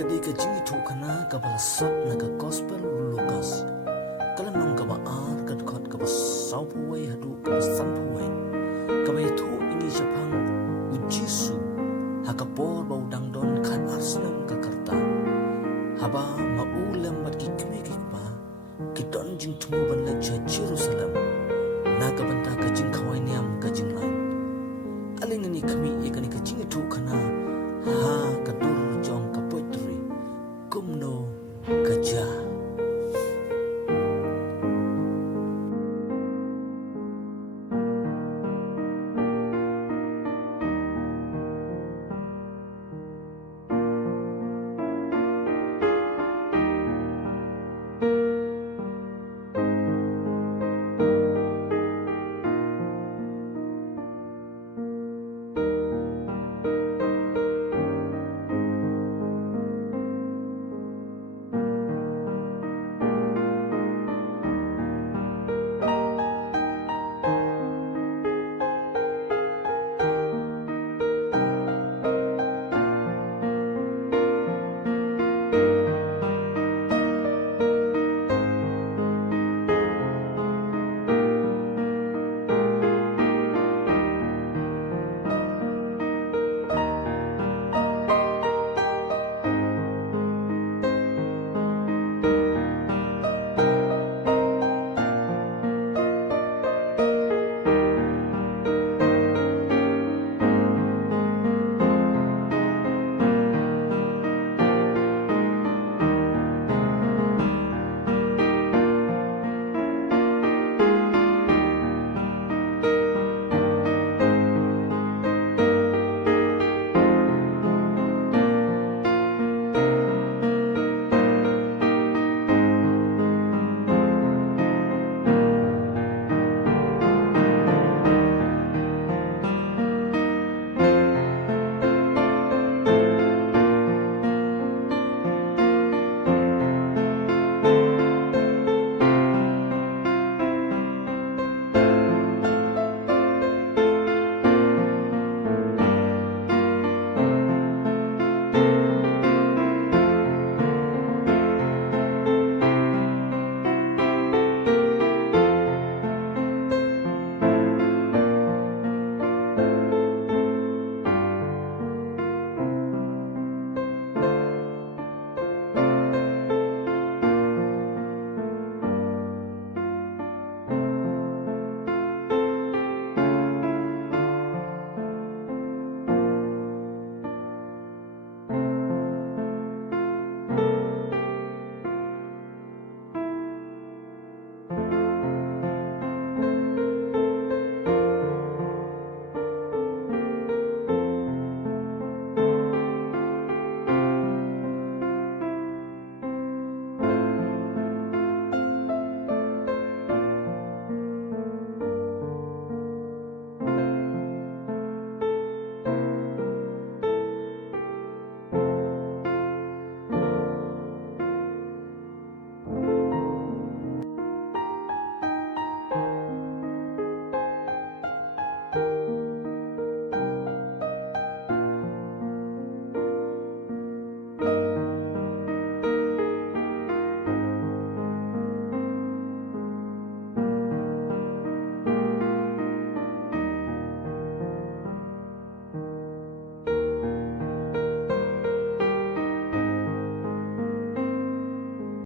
kadi ka jingi thu khana ka balasat na ka gospel Lucas kalanong ka ba ar ka khot ka ba sau puway hadu ka ba san puway ka ba thu ini japang u Jisu hakapor bau dang don khat arsenam ka karta haba maulam bat ki kme ki ba ki don jing thu ban la cha Jerusalem na ka banta ka jing khawai niam ka jing lai aling ni khami ekani ka jing thu khana ha ka dur jong ka